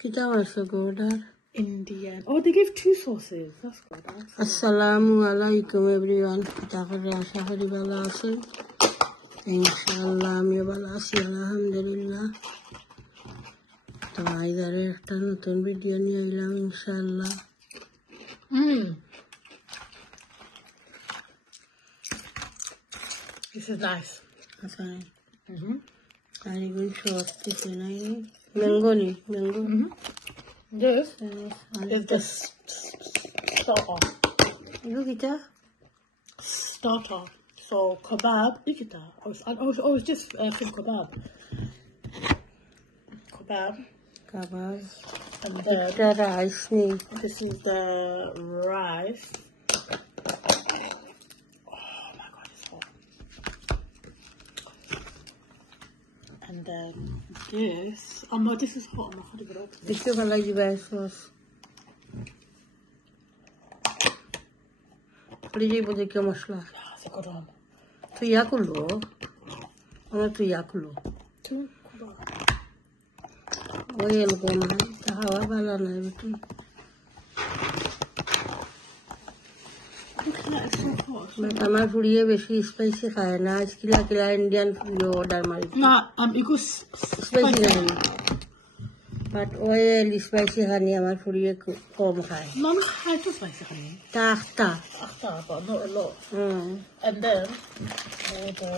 Kita also go there. Indian. Oh, they give 2 sauces. That's good. Assalamu alaikum everyone. Kita kerja hari bala asin. Inshallah me bala asin. Alhamdulillah. तो इधर एक नतून वीडियो নিয়ে এলাম ইনশাআল্লাহ This is nice. Okay. Very good sauce this is nice. Mango. This is the starter. Look at that. Starter. So kebab. Look at that. I was just from kebab. Kebab. And then the rice. This is the rice. Oh my god, it's hot. And then this. Oh no, this is hot. I'm not going to get open. This is like the best sauce. Please put the masala. It's a good one. Tu yakulo. Ano tu yakulo. Two kebab. Oil goma. Tahawa bala na ito. আমার ফুরিয়ে বেশি স্পাইসি খায় না কিলা কিলা ইন্ডিয়ান ফুরিয়ে অর্ডার মারি না ইকো স্পাইসি নাই বাট অয়েল স্পাইসি খানি আমার ফুরিয়ে কম খায় non খায় তো স্পাইসি খানি তাখতা but not a lot. And then the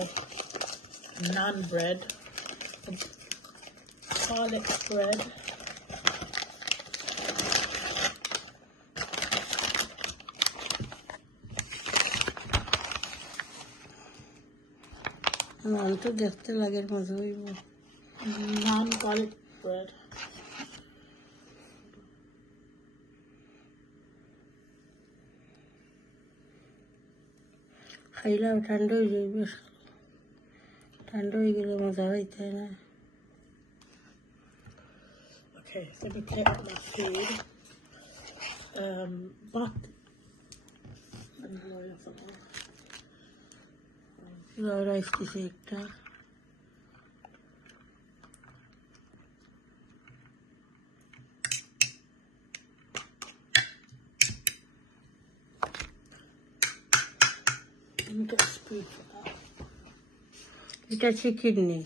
naan bread, garlic bread. আমার তো দেখতে লাগে মজা হইব Naan garlic bread. খাইলাম ঠান্ডা হয়ে যাবে ঠান্ডা হয়ে গেলে মজা হইতে না Okay, so let me plate up my food. But rice দিছে একটা let me get a spoon for that. এটা চিকেন নেই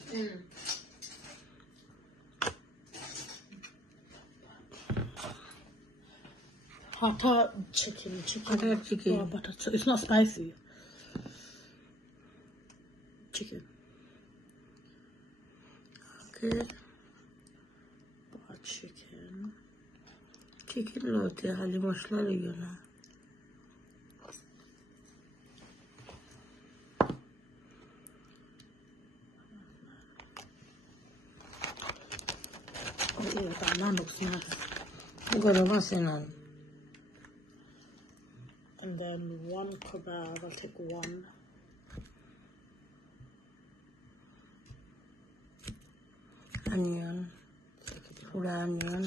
Butter chicken. Butter chicken. Oh, it's not spicy. Chicken. Okay. Butter chicken. Chicken lote খালি মশলা লইও না Oh yeah, that naan looks nice. গরম আছে না And then 1 kebab. I'll take 1. onion pura onion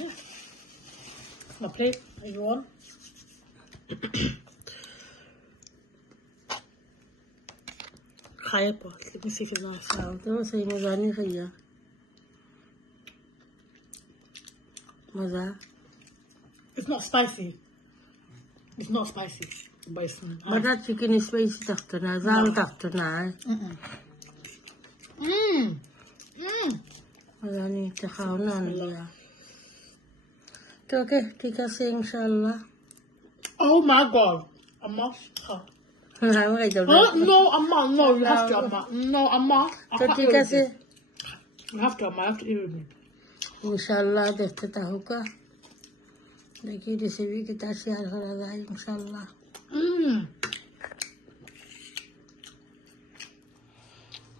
Yeah. My plate. Are you on? Let me see if it's nice. তো সেই মজা নি খাইয়া মজা It's not spicy. It's not spicy. But it's nice. Butter chicken spicy থাকতো না জাল থাকতো না মজা নি তো খাও না দিয়া তো ওকে ঠিক আছে ইনশাআল্লাহ Oh my god. Amma. আমি খাইতে No, Amma. No, you have to, Amma. No, Amma. তো ঠিক আছে You have to, Amma. You have to eat with me. ইনশাআল্লাহ দেখতে থাকুকা দেখি রেসিপি কিটা শেয়ার করা যায় ইনশাআল্লাহ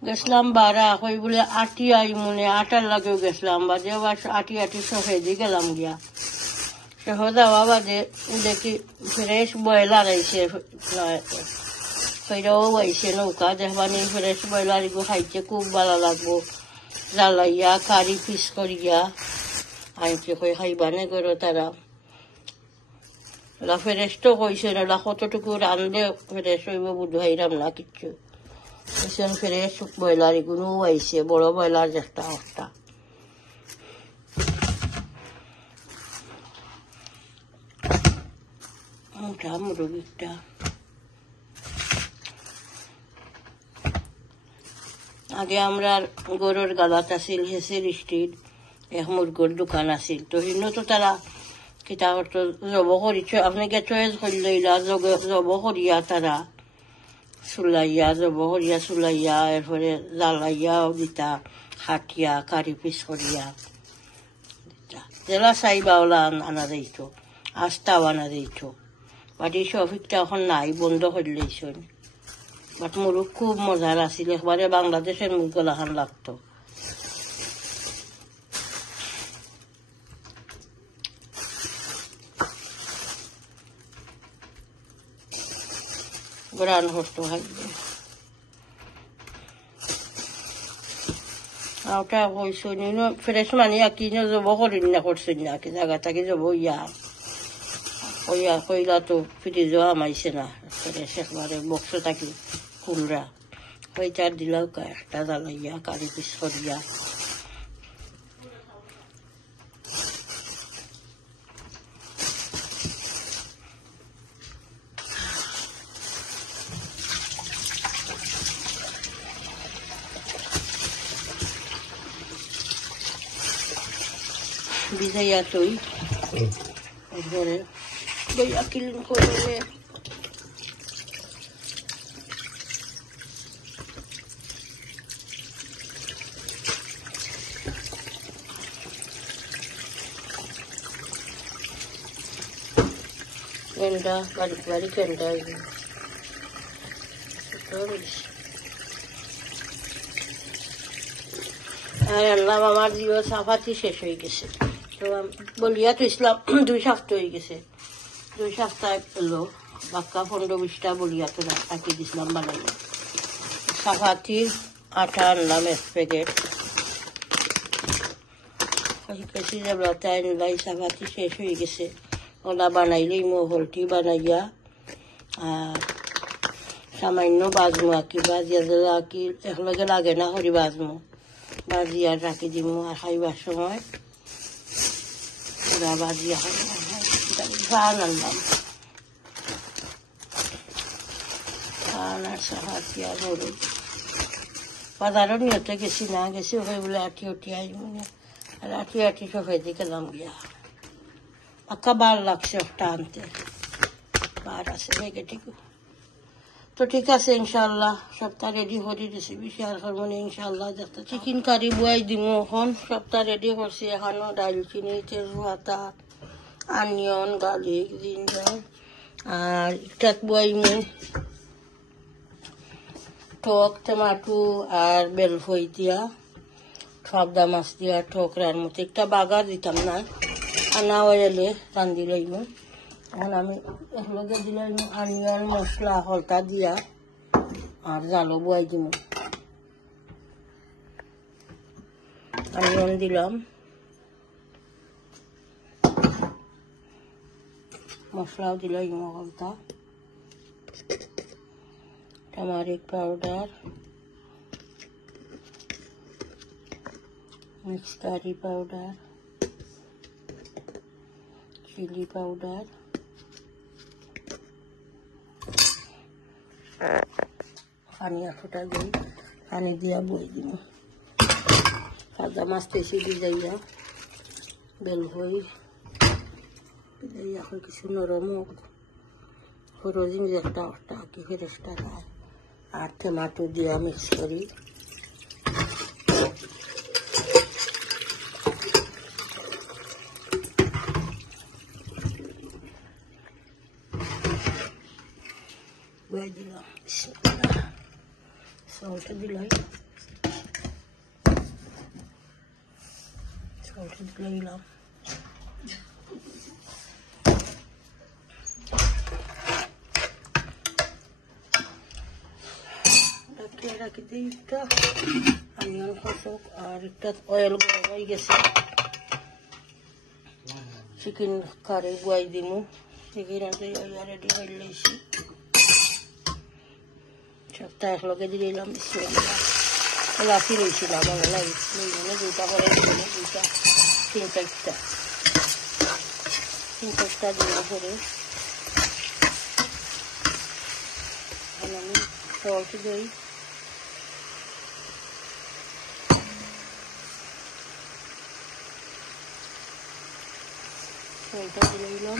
গেছিলাম বারা কই বলে আটি আই মনে আটার লাগেও গেছিলাম বাজে আবার আটি সফেদি গেলাম গিয়া সহজা বাদে দেখি ফ্রেশ বয়লার আইসে কইরাও আইসে নৌকা দেখবানি ফ্রেশ বয়লার এগুলো খাইতে খুব ভালো লাগবো জ্বালাইয়া কারি পিস করিয়া আইতে কই খাইবানে করো তারা ফ্রেশ তো কইছে না কতটুকু রান্ধলে ফ্রেশ হইব বুধ হাইরাম না কিচ্ছু ভীষণ ফ্রেশ ব্রয়লার এগুলো আইছে বড় ব্রয়লার যেটা একটা মোটা মুরগিটা আগে আমরা গরুর গালাত আছিল হেসের স্ট্রিট এক মুরগোর দোকান আছিল তো হিনো তো তারা কিতা করতো জব করি আপনাকে চয়েস করে লইলা জব করিয়া তারা চুলাইয়া জব করিয়া চুলাইয়া এরপরে জ্বালাইয়াও দিতা হাটিয়া কারি পিস করিয়া দিতা জেলা চাইবাওলা আনা দিত আস্তাও আনা দিত বাট এই সফিকটা এখন নাই বন্ধ করে লইছেন বাট মুরগ খুব মজার আছিল একবারে বাংলাদেশের মুরগলাখান লাগতো গ্রান হতো হাইবে ওটা কইসনি ফ্রেশ মানিয়া কিনে যাব করিন না করছেন না কি জায়গা থাকি যাব ইয়া কইয়া কইলা তো ফ্রিজও আমাইছে না ফ্রেশ একবারে বক্স থাকি কুমড়া ওইটার দিলাও একটা জ্বালাইয়া কারি পিস করিয়া ভিজাইয়া তুই এরপরে বইয়া ক্লিন করে গেন্ডা বাড়ি বাড়ি গেন্ডা আর আল্লাহ আমার জিও সাফাতি শেষ হয়ে গেছে তো বলিয়া তো ইসলাম 2 সপ্তাহ হয়ে গেছে 2 সপ্তাহ এলো বাক্কা 15-20টা বলিয়া তো রাখি দিছিলাম বানাইলাম সাফাতির আটা আনলাম 1 প্যাকেট কাছে যাবলাতে আনলাই সাফাতি শেষ হয়ে গেছে ওলা বানাইলেই মহলটি বানাইয়া আর সামান্য বাজমু আঁকি বাজিয়া দিলে আঁকি একলগে লাগে না হরি বাজমু বাজিয়া রাখি দিমু আর খাইবার সময় ওরা বাজিয়া ফান আনলাম ফান আর সাহায্য বড় বাজারও নিয়তে গেছি না গেছি ওখানে বলে আঠি উঠি আসবো আর আঠি সবাই দিকে গেলাম গিয়া পাক্কা 12 লাগছে একটা আনতে বার আছে নেগেটিভ তো ঠিক আছে ইনশাল্লাহ সবটা রেডি করে রেসিপি শেয়ার করবো না ইনশাল্লাহ যাতে চিকেন কারি বুয়াই দিমু এখন সবটা রেডি করছি এখনো দালচিনি তেজপাতা অনিয়ন গার্লিক জিঞ্জার আর ইটাত বুয়াইমু টক টমাটো আর বেলফই দিয়া সবদা মাছ দিয়া ঠোকরার মতো একটা বাগার দিতাম না আনা অয়েলে রান্ধি লইব এখন আমি একলগে দিলাম অনিয়ন মশলা হলতা দিয়া আর জালো বুয়াই দিব অনিয়ন দিলাম মশলাও দিলাম হলতা turmeric powder mix curry powder chilli powder पानी फुटा गई पानी दिया बोई दी सादा मस्त ऐसी दी जाइए बेल हुई किसी नरम ফ্রোজিং যেটা ওটা কি ফেরেস্টা দেয় আর টমেটো দিয়ে মিক্স করি দিয়ে দিলাম সল্ট দিলাম রাখি দিই একটা অনিয়ন খসক আর একটা অয়েল গরম হয়ে গেছে চিকেন কারি বুয়াই দিমু চিকেন রেডি হয়ে লাইছি সবটা একলগে দিয়ে দিলাম লাসি রয়েছিলাম অনলাই দুইটা করে দুইটা তিন চারটা দিয়ে করে আমি সল্ট দিই সল্টটা দিয়ে দিলাম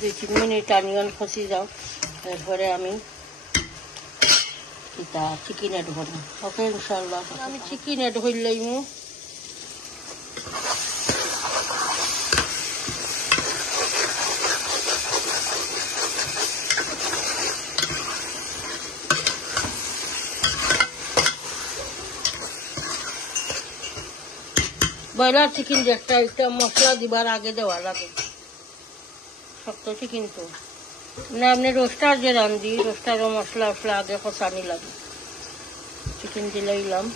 দুই তিন মিনিট অনিয়ন খসি যাও তারপরে আমি এটা চিকেন এড করবো ওকে ইনশাল্লাহ আমি চিকেন এড করলেই ব্রয়লার চিকেন যেটা একটা মশলা দিবার আগে দেওয়া লাগে শক্ত চিকেন তো না আপনি রোস্টার যে রান্ধি রোস্টারও মশলা ফসলা আগে কষানি লাগে চিকেন দিলাম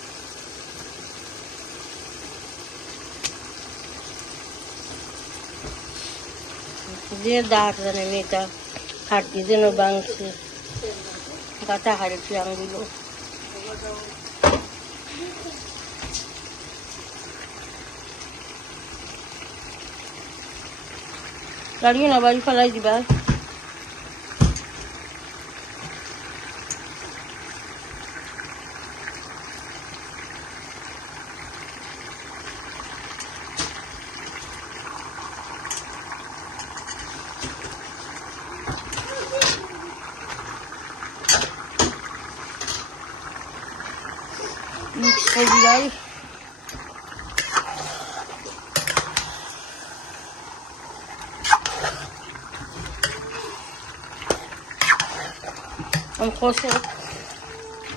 দিয়ে দাঁত জানে মেয়েটা হাড়ি যেন বাংছে গাটা হাড়ি আঙুলো গাড়িও না বাড়ি ফেলাই দিবা মিক্স করে দিলাই কষে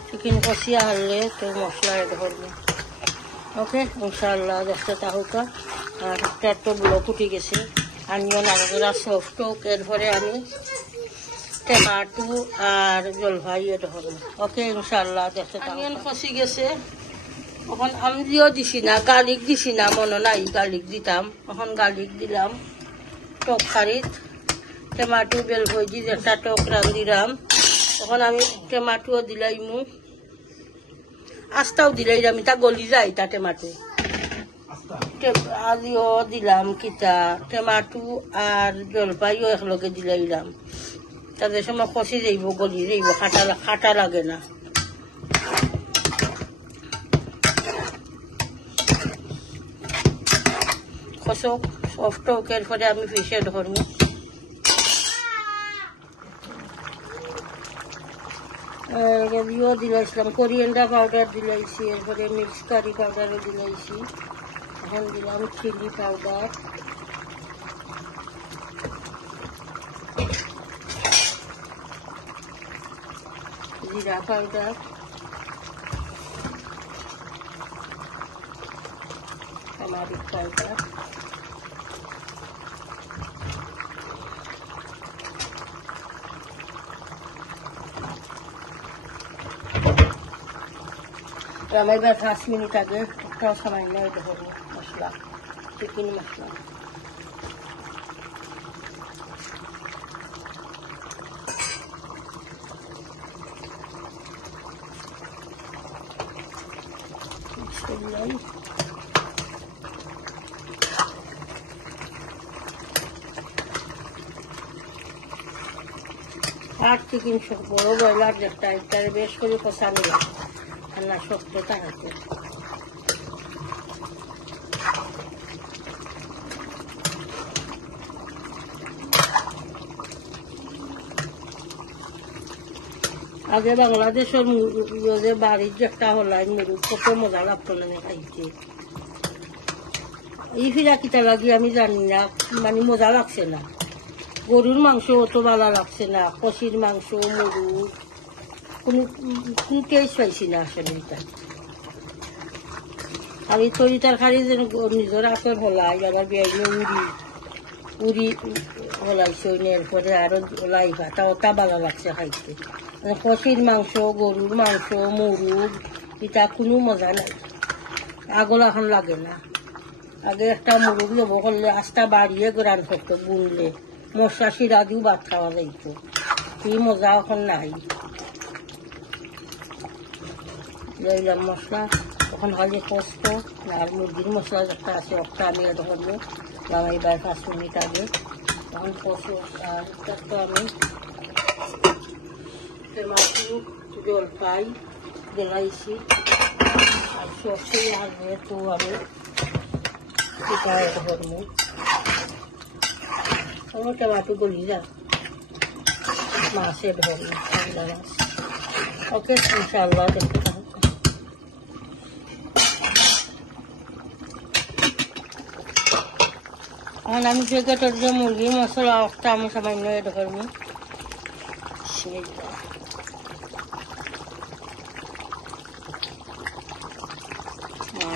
চিকেন কষিয়া হলে তো মশলা এড করবো ওকে ইনশাআল্লাহ দেখতে তাহুকা আর একটা তো ব্লক উঠে গেছে অনিয়ন আলাদা সফট হোক এরপরে আমি টমেটো আর জলফাই এড করবো ওকে ইনশাআল্লাহ দেখতে অনিয়ন কষি গেছে এখন আমদিও দিছি না গার্লিক দিছি না মনে নাই গার্লিক দিতাম এখন গার্লিক দিলাম টক কারিত টমেটো বেল ভজি যেটা টক রান্ধিলাম তখন আমি টমেটো দিলাইমু আস্তাও দিলাইলাম তা গলি যায় তা টমেটো আজিও দিলাম কিতা টমেটো আর জলপাইও একলগে দিলাইলাম তাদের সময় খসি যাইব গলি যাইব খাটা লাগে না খসক সফট হোকের পরে আমি ফিশে ধরবো ইয়ে দিলাইছিলাম কোরিয়েন্ডার পাউডার দিলাইছি এরপরে মিক্স কারি পাউডারও দিলাইছি এখন দিলাম চিলি পাউডার জিরা পাউডার টারমারিক পাউডার আমি এবার 5 মিনিট আগে একটা সামান্য এটা করবো মশলা চিকেন মশলা আর চিকেন বড় ব্রয়লার যেটা এটা বেশ করে কষানো লাগে না শক্তটা আছে আগে বাংলাদেশের যে বাড়ির যে একটা হলাই মুরগ কত মজা লাগতো না খাইতে এই ফিরা কিতা লাগি আমি জানি না মানে মজা লাগছে না গরুর মাংস অত ভালো লাগছে না কষির মাংস মুরগ কোনো টেস্ট পাইছি না আসলে এটা আমি তরি তরকারি যেন নিজের আসর হলাই আবার বেআইনে উড়ি হলাইছে এরপরে আরো লাই ভাতা ওটা ভালো লাগছে খাইতে কষির মাংস গরুর মাংস মুরগ এটা কোনো মজা নাই আগল এখন লাগে না আগে একটা মুরগ লোবো করলে আস্তা বাড়িয়ে গ্রান করতো বুনলে মশলা শিরা দিও ভাত খাওয়া যাইত কি মজা এখন নাই লইলাম মশলা তখন খালি কষ্ট আর মুরগির মশলা একটা আছে একটা আমি এটা করবো লাগাইবার 5 মিনিট আগে তখন কষো আর তো আমি টমেটো জলপাই দিলাইছি আর সর্ষে আর তো আমি এটা করবো আমার টমেটো গলি যা মাছে ধরবো ওকে ইনশাআল্লাহ দেখতে থাকো এখন আমি প্যাকেটের যে মুরগির মশলা একটা আমি সামান্য এটা করবো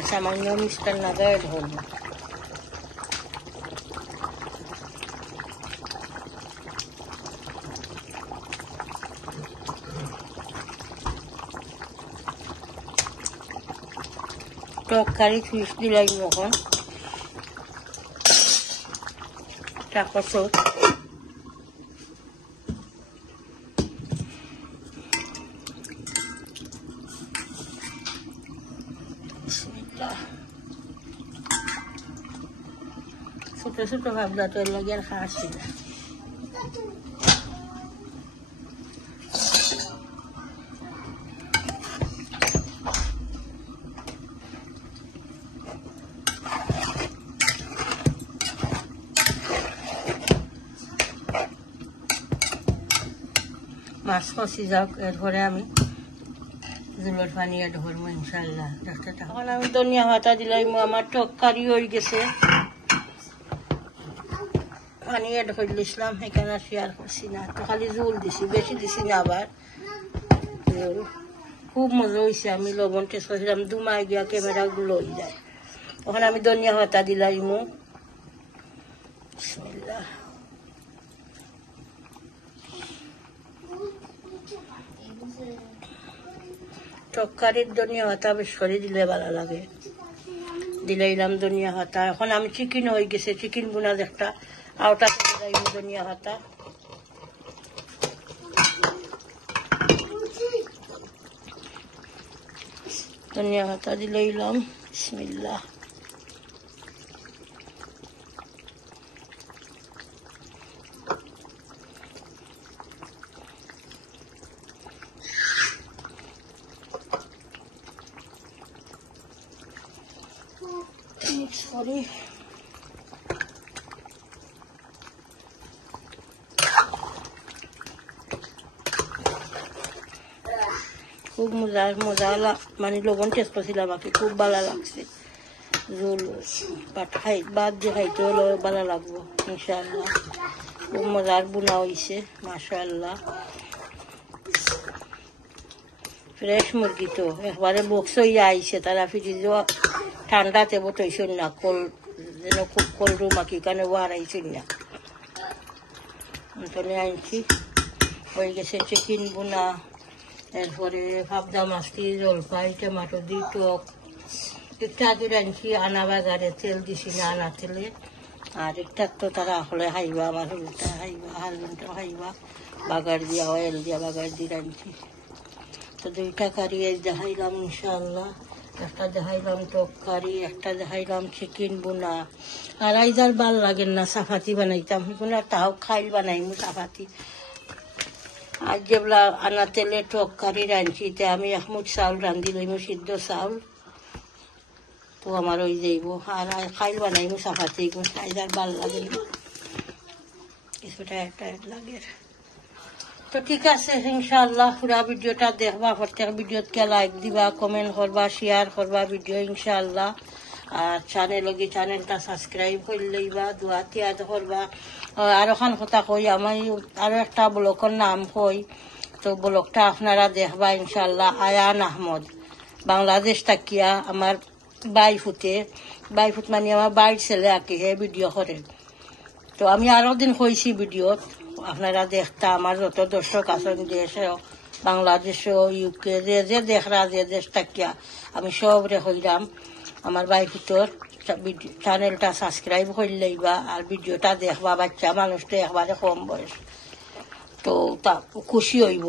সামান্য মিষ্টার না দেয় ধরবো তরকারি ফিশ দিলাই এখন তারপর তো ছোট ছোট ভাবলা তো লাগে আর খাওয়াচ্ছি না মাছ কষি যাওক এরপরে আমি জুলের পানি এড করবো ইনশাল্লাহ দেখতে তখন আমি ধনিয়া পাতা দিলাম আমার তরকারি হয়ে গেছে পানি এড করে দিয়েছিলাম এখানে শেয়ার করছি না তো খালি জুল দিছি বেশি দিছি না আবার জুল খুব মজা হয়েছে আমি লবণ টেস্ট করছিলাম দুমাই গিয়া ক্যামেরাগুলো হয়ে যায় তখন আমি ধনিয়া পাতা দিলাম বিসমিল্লাহ তরকারির ধনিয়া পাতা বেশ করে দিলে ভালো লাগে দিলাইলাম ধনিয়া পাতা এখন আমি চিকেন হয়ে গেছে চিকেন বুনা একটা আওটা দিলাম ধনিয়া পাতা ধনিয়া পাতা দিলাইলাম বিসমিল্লাহ Sorry. খুব মজা মানে লবণ টেস্ট করছিলাম আমাকে খুব ভালো লাগছে জোল বাদ দিয়ে খাইতে হলো ভালো লাগবো ইনশাআল্লাহ খুব মজার বোনা হয়েছে মাশাআল্লাহ ফ্রেশ মুরগি তো একবারে বক্স হয়ে আইছে তারা ফ্রিজে ঠান্ডাতে বতইছেন না কল যেন খুব কোল্ড রুম আঁকি কানে ওয়ারাইছেন না নিয়ে আনছি হয়ে গেছে চিকেন বোনা এরপরে পাবদা মাছটি জলপাই টমেটো দিয়ে টক একটা আগে আনছি আনা বাজারে তেল দিছি না আনা তেলে আর একটা তো তারা হলে খাইবা আমার হলুদটা খাইবা হালুনটা খাইবা বাগার দিয়া অয়েল দিয়া বাগার দিয়ে আনছি তো দুইটা কারি দেখাইলাম ইনশাআল্লাহ একটা দেখাইলাম তরকারি একটা দেখাইলাম চিকেন বোনা আর আইজার ভাল লাগেন না চাপাতি বানাইতাম সেগুলো তাও খাইল বানাইমু চাপাতি আর যেগুলা আনা তেলে তরকারি রাঁধছি তে আমি একমুঠ চাউল রাঁধি লইমু সিদ্ধ চাউল তো আমার ওই যাইব আর খাইল বানাইমু চাপাতি আইজার ভাল লাগে না কিছুটা একটা লাগে তো ঠিক আছে ইনশাআল্লাহ পুরা ভিডিওটা দেখবা প্রত্যেক ভিডিওতে লাইক দিবা কমেন্ট করবা শেয়ার করবা ভিডিও ইনশাআল্লাহ আর চ্যানেলটা সাবস্ক্রাইব করে লইবা দোয়া তিয়াদ করবা আর ওখান কথা কই আমি আরো একটা ব্লগের নাম কই তো ব্লগটা আপনারা দেখবা ইনশাআল্লাহ আয়ান আহমদ বাংলাদেশ তাকিয়া আমার বাইফুট মানে আমার বাইর ছেলে আঁকে হে ভিডিও করে তো আমি আরো দিন কইছি ভিডিওত আপনারা দেখতা আমার যত দর্শক আছেন দেশে বাংলাদেশে ইউকে যে দেখরা যে দেশ থাকিয়া আমি সবরে হইলাম আমার বাইফুটর চ্যানেলটা সাবস্ক্রাইব করলেইবা আর ভিডিওটা দেখবা বাচ্চা মানুষটা একবারে কম বয়স তো তা খুশি হইব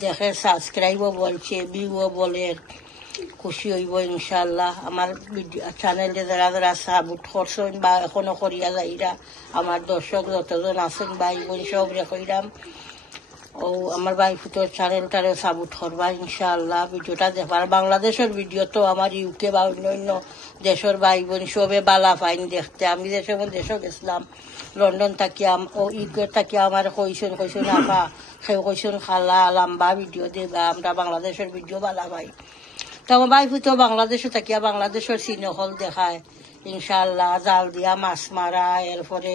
দেখে সাবস্ক্রাইবও বলছে ভিউও বলে খুশি হইব ইনশাল্লাহ আমার চ্যানেলে যারা যারা সাপোর্ট করছেন বা এখনো করিয়া যাইরা আমার দর্শক যতজন আছেন ভাই বোন সব রেখইলাম ও আমার ভাই ফুটোর চ্যানেলটারে সাপোর্ট করবা ইনশাআল্লাহ ভিডিওটা দেখবার বাংলাদেশের ভিডিও তো আমার ইউকে বা অন্য অন্য দেশের ভাই বোন সবে বালা ফাইন দেখতে আমি দেশের দেশও গেছিলাম লন্ডন থাকিয়া ও ইউকে থাকিয়া আমার কইসুন আপা সে কইসুন খালা লম্বা ভিডিও দেবা আমরা বাংলাদেশের ভিডিও বালা পাই তো আমার ভাই ফুটো বাংলাদেশে থাকিয়া বাংলাদেশের সিনেহল দেখায় ইনশাআল্লাহ জাল দিয়া মাছ মারা এরপরে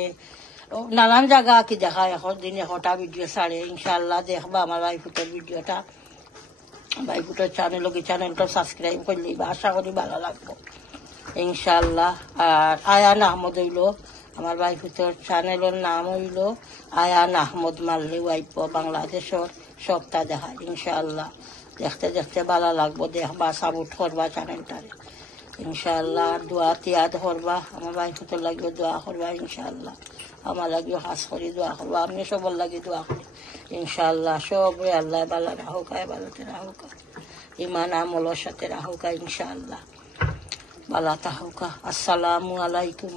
নানান জায়গা কি দেখা এখন দিন একটা ভিডিও ছাড়ে ইনশাল্লাহ দেখবা আমার ভাইফুটের ভিডিওটা ভাইফুটের চ্যানেলটা সাবস্ক্রাইব করলে আশা করি ভালো লাগবো ইনশাল্লাহ আর আয়ান আহমদ হইল আমার ভাইফুটের চ্যানেলের নাম হইল আয়ান আহমদ মাল্লি ওয়াইপ বাংলাদেশের সপ্তাহ দেখা ইনশাল্লাহ দেখতে দেখতে ভালো লাগবো দেখবা সাপোর্ট করবা চ্যানেলটারে ইনশাল্লাহ দোয়া তিয়াদ করবা আমার ভাইফুটের লাগিয়ে দোয়া করবা ইনশাল্লাহ আমার লাগিও হাস করি দোয়া করবো আমি সবার লাগে দোয়া করি ইনশাল্লাহ সব আল্লাহ বালা রাহুকায় বালাতে রাহুকা ইমান আমলের সাথে রাহুকা ইনশাল্লাহ বালা তাহুকা আসসালামু আলাইকুম